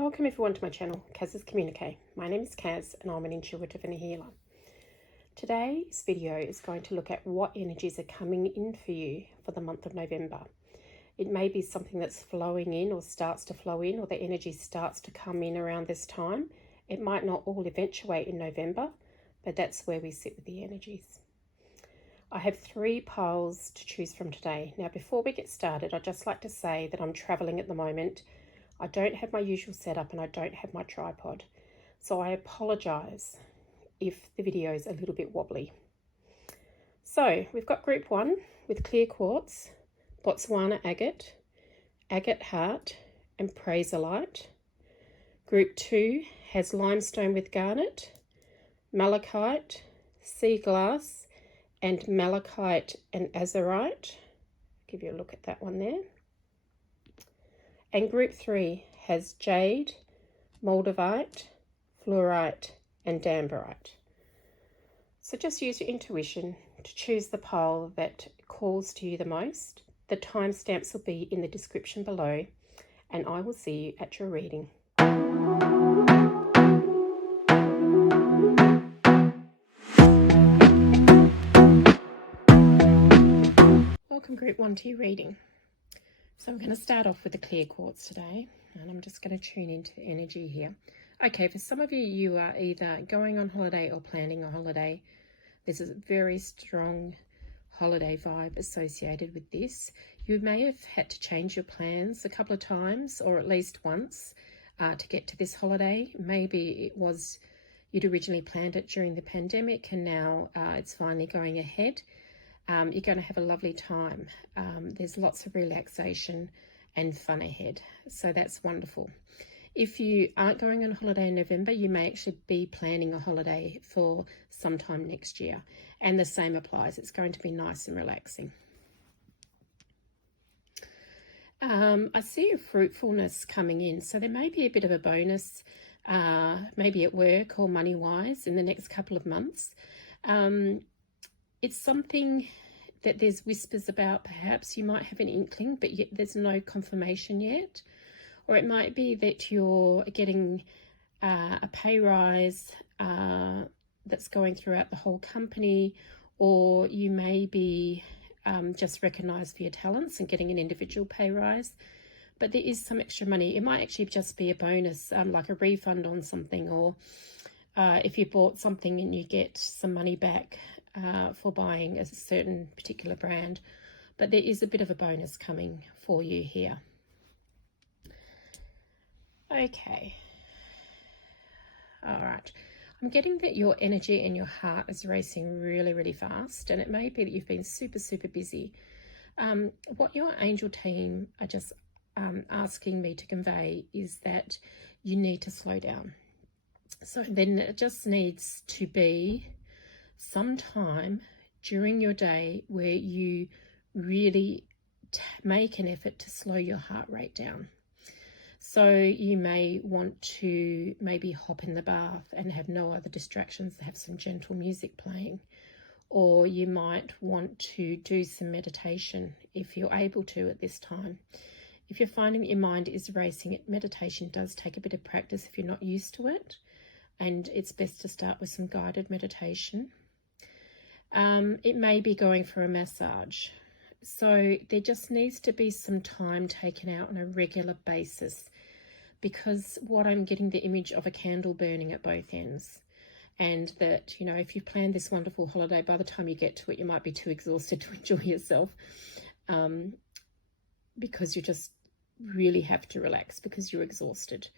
Welcome everyone to my channel, Kaz's Communique. My name is Kaz and I'm an intuitive and a healer. Today's video is going to look at what energies are coming in for you for the month of November. It may be something that's flowing in or starts to flow in, or the energy starts to come in around this time. It might not all eventuate in November, but that's where we sit with the energies. I have 3 piles to choose from today. Now before we get started, I'd just like to say that I'm traveling at the moment. I don't have my usual setup and I don't have my tripod, so I apologise if the video is a little bit wobbly. So we've got group 1 with clear quartz, Botswana agate, agate heart and Praisolite. Group 2 has limestone with garnet, malachite, sea glass and malachite and azurite. Give you a look at that one there. And group 3 has Jade, Moldavite, Fluorite and Danburite. So just use your intuition to choose the pile that calls to you the most. The timestamps will be in the description below, and I will see you at your reading. Welcome group 1 to your reading. So I'm going to start off with the clear quartz today, and I'm just going to tune into the energy here. Okay, for some of you, you are either going on holiday or planning a holiday. There's a very strong holiday vibe associated with this. You may have had to change your plans a couple of times, or at least once, to get to this holiday. Maybe it was you'd originally planned it during the pandemic and now it's finally going ahead. You're going to have a lovely time. There's lots of relaxation and fun ahead, so that's wonderful. If you aren't going on holiday in November, you may actually be planning a holiday for sometime next year, and the same applies. It's going to be nice and relaxing. I see a fruitfulness coming in, so there may be a bit of a bonus, maybe at work or money-wise in the next couple of months. It's something that there's whispers about. Perhaps you might have an inkling, but yet there's no confirmation yet. Or it might be that you're getting a pay rise that's going throughout the whole company, or you may be just recognised for your talents and getting an individual pay rise. But there is some extra money. It might actually just be a bonus, like a refund on something, or if you bought something and you get some money back for buying a certain particular brand. But there is a bit of a bonus coming for you here. Okay. All right. I'm getting that your energy and your heart is racing really, really fast, and it may be that you've been super, super busy. What your angel team are just asking me to convey is that you need to slow down. So then it just needs to be some time during your day where you really make an effort to slow your heart rate down. So you may want to maybe hop in the bath and have no other distractions, have some gentle music playing, or you might want to do some meditation if you're able to at this time. If you're finding that your mind is racing, meditation does take a bit of practice if you're not used to it, and it's best to start with some guided meditation. It may be going for a massage. So there just needs to be some time taken out on a regular basis, because what I'm getting the image of a candle burning at both ends, and that, you know, if you plan this wonderful holiday, by the time you get to it, you might be too exhausted to enjoy yourself, because you just really have to relax because you're exhausted.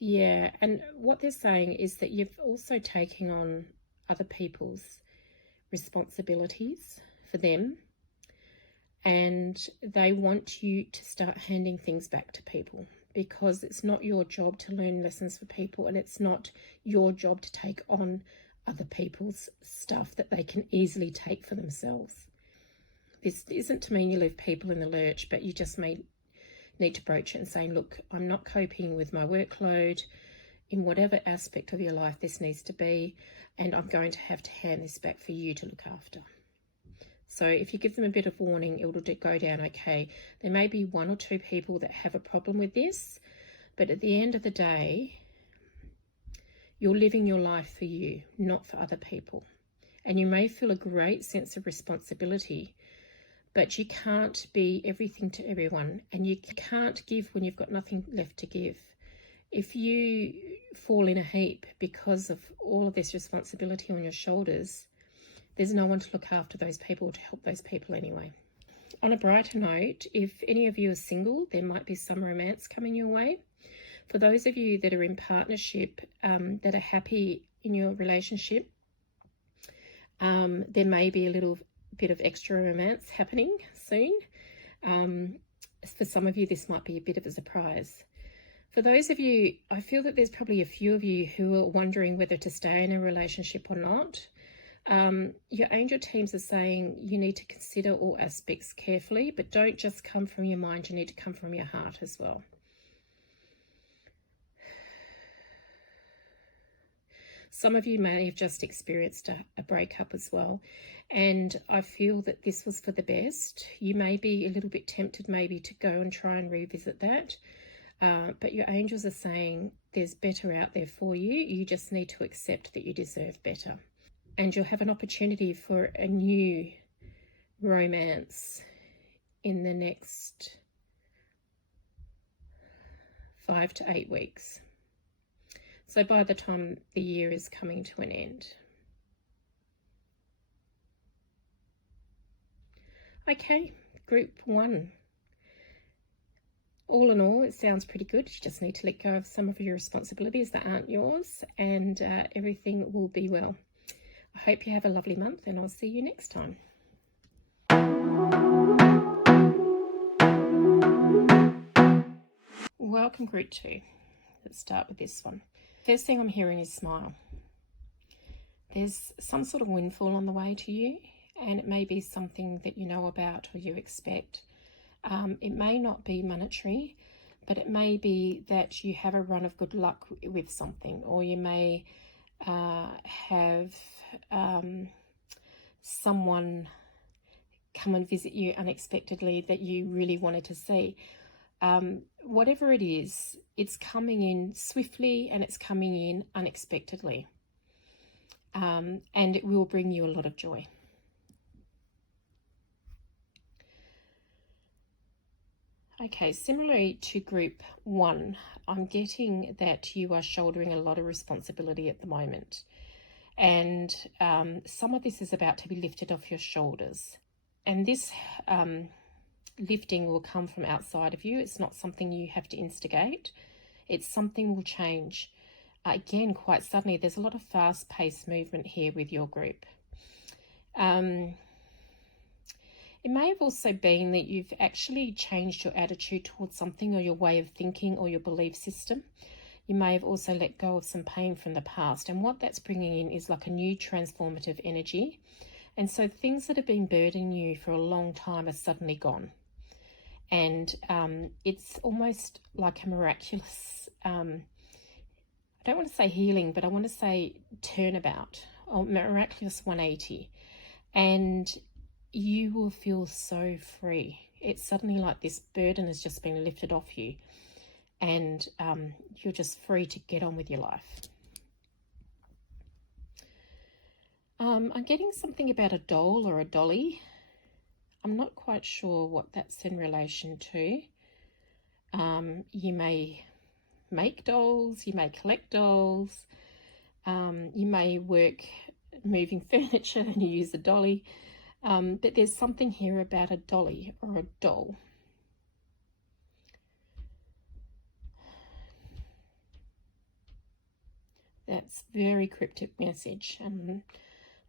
Yeah, and what they're saying is that you've also taken on other people's responsibilities for them, and they want you to start handing things back to people, because it's not your job to learn lessons for people, and it's not your job to take on other people's stuff that they can easily take for themselves. This isn't to mean you leave people in the lurch, but you just may need to broach it and say, look, I'm not coping with my workload in whatever aspect of your life this needs to be, and I'm going to hand this back for you to look after. So if you give them a bit of warning, it'll go down okay. There may be 1 or 2 people that have a problem with this, but at the end of the day, you're living your life for you, not for other people. And you may feel a great sense of responsibility, but you can't be everything to everyone, and you can't give when you've got nothing left to give. If you fall in a heap because of all of this responsibility on your shoulders, there's no one to look after those people, to help those people anyway. On a brighter note, if any of you are single, there might be some romance coming your way. For those of you that are in partnership, that are happy in your relationship, there may be a little bit of extra romance happening soon. For some of you, this might be a bit of a surprise. For those of you, I feel that there's probably a few of you who are wondering whether to stay in a relationship or not. Your angel teams are saying you need to consider all aspects carefully, but don't just come from your mind, you need to come from your heart as well. Some of you may have just experienced a breakup as well, and I feel that this was for the best. You may be a little bit tempted maybe to go and try and revisit that, but your angels are saying there's better out there for you. You just need to accept that you deserve better. And you'll have an opportunity for a new romance in the next 5 to 8 weeks. So by the time the year is coming to an end. Okay, group 1. All in all, it sounds pretty good. You just need to let go of some of your responsibilities that aren't yours, and everything will be well. I hope you have a lovely month, and I'll see you next time. Welcome, group 2. Let's start with this one. First thing I'm hearing is smile. There's some sort of windfall on the way to you, and it may be something that you know about or you expect. It may not be monetary, but it may be that you have a run of good luck with something, or you may have someone come and visit you unexpectedly that you really wanted to see. Whatever it is, it's coming in swiftly and it's coming in unexpectedly, and it will bring you a lot of joy. Okay, similarly to group 1, I'm getting that you are shouldering a lot of responsibility at the moment, and some of this is about to be lifted off your shoulders, and this lifting will come from outside of you. It's not something you have to instigate. It's something will change. Again, quite suddenly. There's a lot of fast-paced movement here with your group. It may have also been that you've actually changed your attitude towards something, or your way of thinking, or your belief system. You may have also let go of some pain from the past, and what that's bringing in is like a new transformative energy. And so things that have been burdening you for a long time are suddenly gone. And it's almost like a miraculous, I don't want to say healing, but I want to say turnabout, or miraculous 180. And you will feel so free. It's suddenly like this burden has just been lifted off you, and you're just free to get on with your life. I'm getting something about a doll or a dolly. I'm not quite sure what that's in relation to. You may make dolls, you may collect dolls, you may work moving furniture and you use a dolly, but there's something here about a dolly or a doll. That's very cryptic message.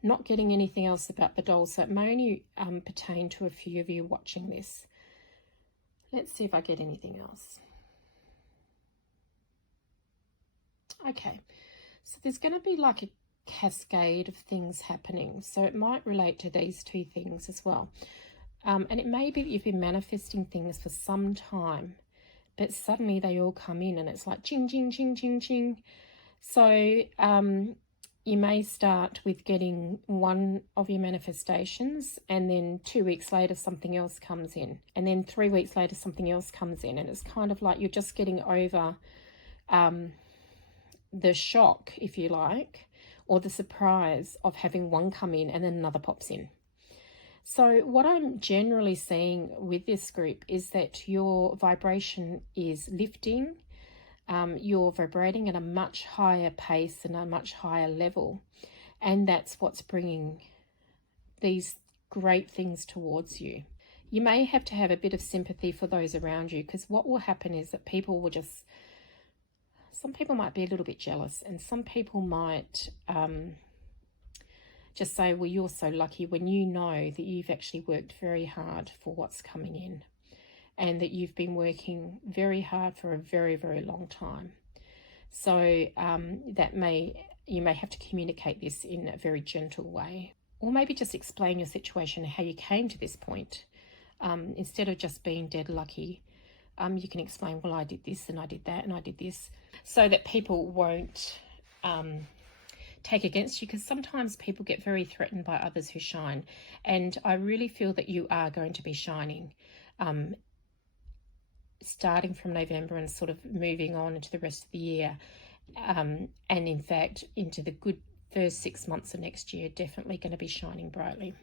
Not getting anything else about the doll, so it may only pertain to a few of you watching this. Let's see if I get anything else. Okay, so there's going to be like a cascade of things happening, so it might relate to these 2 things as well. And it may be that you've been manifesting things for some time, but suddenly they all come in and it's like ching, ching, ching, ching, ching. So you may start with getting one of your manifestations, and then 2 weeks later something else comes in, and then 3 weeks later something else comes in, and it's kind of like you're just getting over the shock, if you like, or the surprise of having one come in and then another pops in. So what I'm generally seeing with this group is that your vibration is lifting. You're vibrating at a much higher pace and a much higher level, and that's what's bringing these great things towards you. You may have to have a bit of sympathy for those around you, because what will happen is that people will some people might be a little bit jealous, and some people might just say, well, you're so lucky, when you know that you've actually worked very hard for what's coming in, and that you've been working very hard for a very, very long time. So you may have to communicate this in a very gentle way, or maybe just explain your situation, how you came to this point. Instead of just being dead lucky, you can explain, well, I did this and I did that and I did this, so that people won't take against you, because sometimes people get very threatened by others who shine, and I really feel that you are going to be shining starting from November and sort of moving on into the rest of the year, and in fact into the good first 6 months of next year, definitely going to be shining brightly.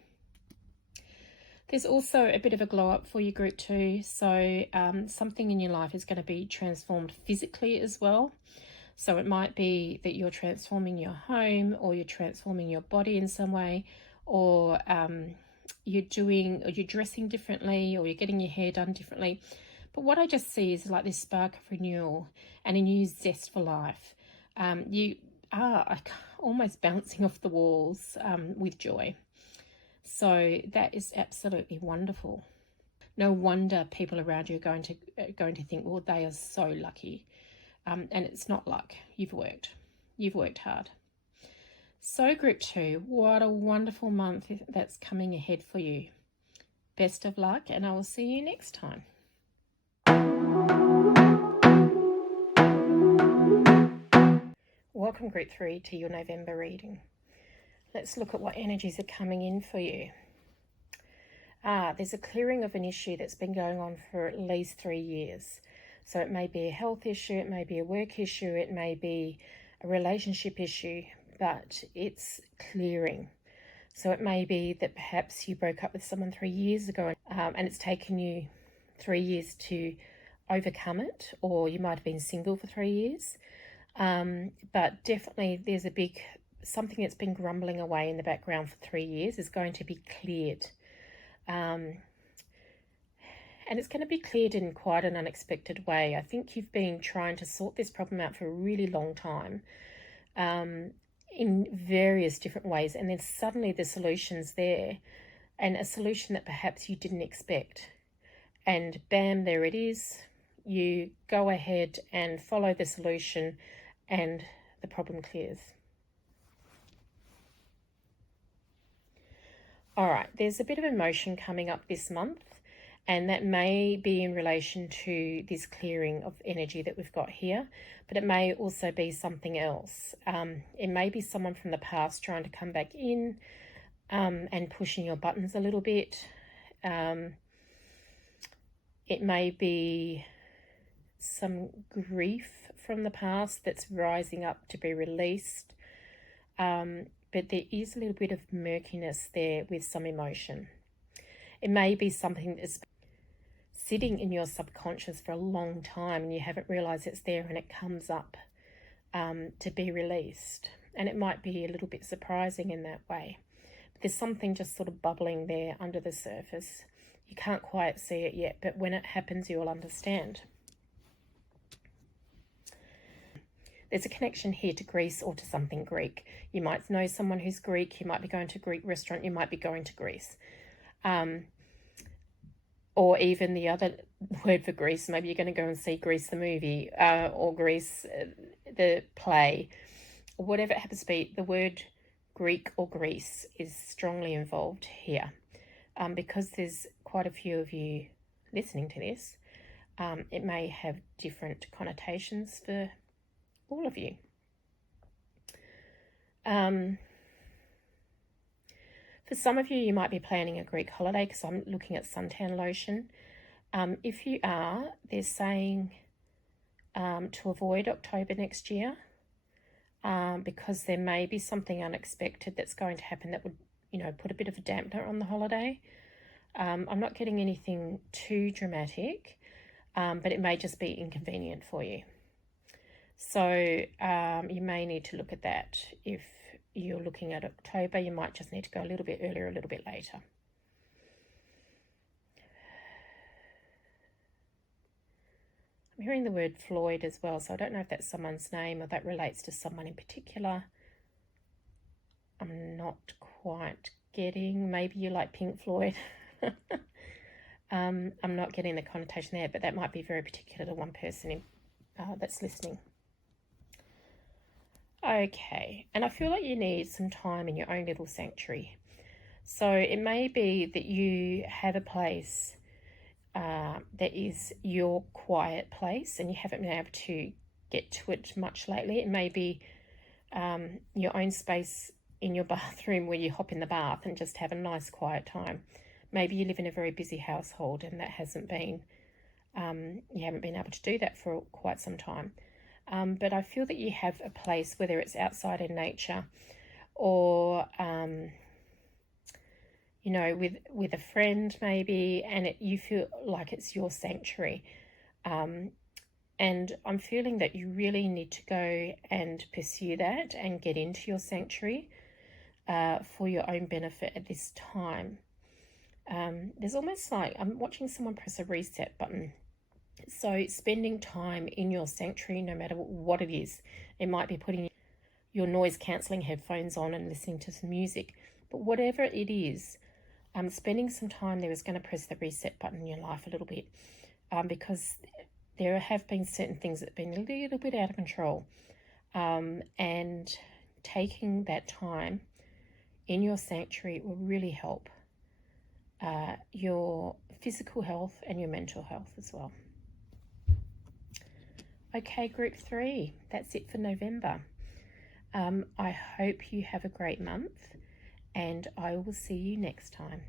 There's also a bit of a glow up for you, group 2. So something in your life is going to be transformed physically as well. So it might be that you're transforming your home, or you're transforming your body in some way, or you're dressing differently, or you're getting your hair done differently. But what I just see is like this spark of renewal and a new zest for life. You are almost bouncing off the walls with joy. So that is absolutely wonderful. No wonder people around you are going to think, well, they are so lucky. And it's not luck. You've worked hard. So group 2, what a wonderful month that's coming ahead for you. Best of luck, and I will see you next time. Welcome group 3 to your November reading. Let's look at what energies are coming in for you. There's a clearing of an issue that's been going on for at least 3 years. So it may be a health issue, it may be a work issue, it may be a relationship issue, but it's clearing. So it may be that perhaps you broke up with someone 3 years ago, and it's taken you 3 years to overcome it, or you might have been single for 3 years. But definitely there's something that's been grumbling away in the background for 3 years is going to be cleared. And it's going to be cleared in quite an unexpected way. I think you've been trying to sort this problem out for a really long time, in various different ways, and then suddenly the solution's there, and a solution that perhaps you didn't expect. And bam, there it is. You go ahead and follow the solution, and the problem clears. All right, there's a bit of emotion coming up this month, and that may be in relation to this clearing of energy that we've got here, but it may also be something else. It may be someone from the past trying to come back in and pushing your buttons a little bit. It may be some grief from the past that's rising up to be released. But there is a little bit of murkiness there with some emotion. It may be something that's sitting in your subconscious for a long time and you haven't realized it's there, and it comes up to be released. And it might be a little bit surprising in that way. But there's something just sort of bubbling there under the surface. You can't quite see it yet, but when it happens, you'll understand. There's a connection here to Greece or to something Greek. You might know someone who's Greek. You might be going to a Greek restaurant. You might be going to Greece. Or even the other word for Greece, maybe you're going to go and see Grease the movie, or Grease the play, or whatever it happens to be. The word Greek or Greece is strongly involved here. Because there's quite a few of you listening to this, it may have different connotations for all of you. For some of you, you might be planning a Greek holiday because I'm looking at suntan lotion. If you are, they're saying to avoid October next year because there may be something unexpected that's going to happen that would, put a bit of a dampener on the holiday. I'm not getting anything too dramatic, but it may just be inconvenient for you. So you may need to look at that. If you're looking at October, you might just need to go a little bit earlier, a little bit later. I'm hearing the word Floyd as well, so I don't know if that's someone's name or that relates to someone in particular. I'm not quite getting, maybe you like Pink Floyd. I'm not getting the connotation there, but that might be very particular to one person that's listening. Okay, and I feel like you need some time in your own little sanctuary. So it may be that you have a place that is your quiet place and you haven't been able to get to it much lately. It may be your own space in your bathroom where you hop in the bath and just have a nice quiet time. Maybe you live in a very busy household and that hasn't been, you haven't been able to do that for quite some time. But I feel that you have a place, whether it's outside in nature or, with a friend maybe, and you feel like it's your sanctuary. And I'm feeling that you really need to go and pursue that and get into your sanctuary for your own benefit at this time. There's almost like I'm watching someone press a reset button. So spending time in your sanctuary, no matter what it is, it might be putting your noise cancelling headphones on and listening to some music, but whatever it is, spending some time there is going to press the reset button in your life a little bit, because there have been certain things that have been a little bit out of control, and taking that time in your sanctuary will really help your physical health and your mental health as well. Okay, group 3, that's it for November. I hope you have a great month and I will see you next time.